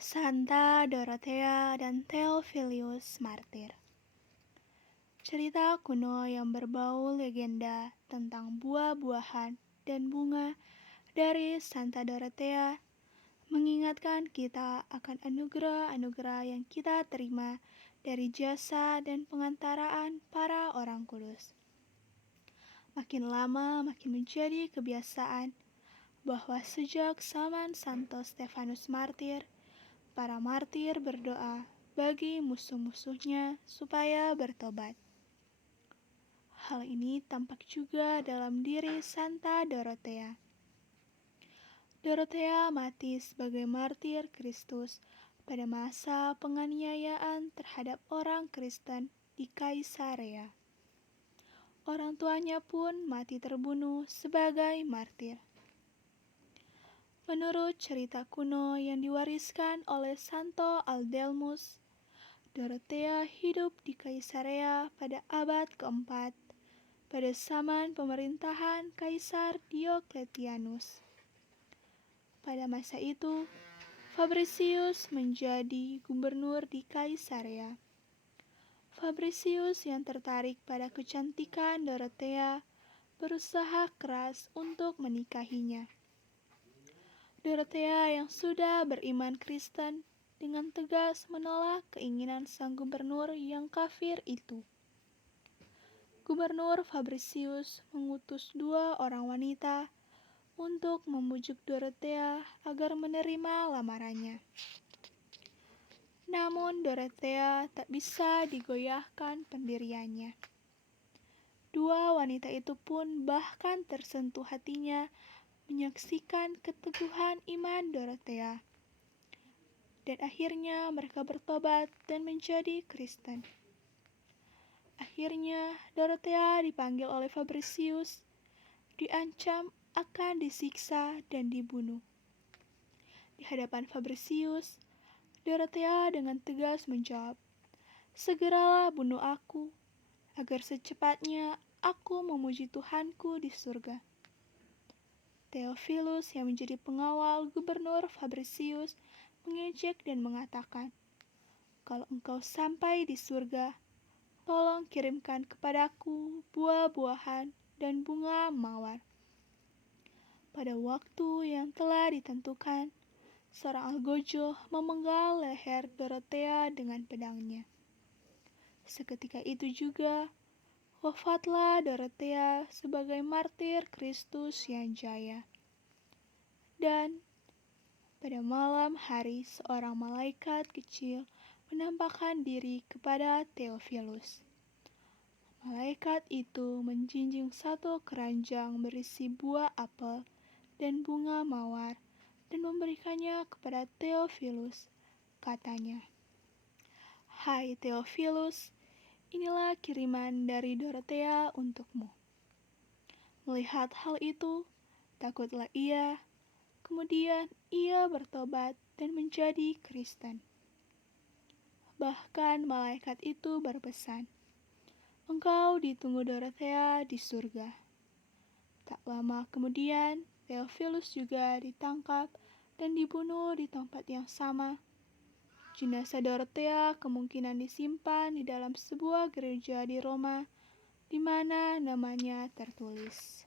Santa Dorothea dan Theophilus Martir. Cerita kuno yang berbau legenda tentang buah-buahan dan bunga dari Santa Dorothea mengingatkan kita akan anugerah-anugerah yang kita terima dari jasa dan pengantaraan para orang kudus. Makin lama makin menjadi kebiasaan bahwa sejak zaman Santo Stefanus Martir, para martir berdoa bagi musuh-musuhnya supaya bertobat. Hal ini tampak juga dalam diri Santa Dorothea. Dorothea mati sebagai martir Kristus pada masa penganiayaan terhadap orang Kristen di Kaisarea. Orang tuanya pun mati terbunuh sebagai martir. Menurut cerita kuno yang diwariskan oleh Santo Aldelmus, Dorothea hidup di Kaisarea pada abad keempat, pada zaman pemerintahan Kaisar Diocletianus. Pada masa itu, Fabricius menjadi gubernur di Kaisarea. Fabricius yang tertarik pada kecantikan Dorothea berusaha keras untuk menikahinya. Dorothea yang sudah beriman Kristen dengan tegas menolak keinginan sang gubernur yang kafir itu. Gubernur Fabricius mengutus 2 orang wanita untuk membujuk Dorothea agar menerima lamarannya. Namun Dorothea tak bisa digoyahkan pendiriannya. 2 wanita itu pun bahkan tersentuh hatinya menyaksikan keteguhan iman Dorothea. Dan akhirnya mereka bertobat dan menjadi Kristen. Akhirnya Dorothea dipanggil oleh Fabricius, diancam akan disiksa dan dibunuh. Di hadapan Fabricius, Dorothea dengan tegas menjawab, "Segeralah bunuh aku, agar secepatnya aku memuji Tuhanku di surga." Theophilus yang menjadi pengawal gubernur Fabricius mengejek dan mengatakan, "Kalau engkau sampai di surga, tolong kirimkan kepadaku buah-buahan dan bunga mawar." Pada waktu yang telah ditentukan, seorang algojo memenggal leher Dorothea dengan pedangnya. Seketika itu juga, wafatlah Dorothea sebagai martir Kristus yang jaya. Dan pada malam hari seorang malaikat kecil menampakkan diri kepada Theophilus. Malaikat itu menjinjing 1 keranjang berisi buah apel dan bunga mawar dan memberikannya kepada Theophilus. Katanya, "Hai Theophilus, inilah kiriman dari Dorothea untukmu." Melihat hal itu, takutlah ia. Kemudian ia bertobat dan menjadi Kristen. Bahkan malaikat itu berpesan, "Engkau ditunggu Dorothea di surga." Tak lama kemudian, Theophilus juga ditangkap dan dibunuh di tempat yang sama. Jenazah Dorothea kemungkinan disimpan di dalam sebuah gereja di Roma, di mana namanya tertulis.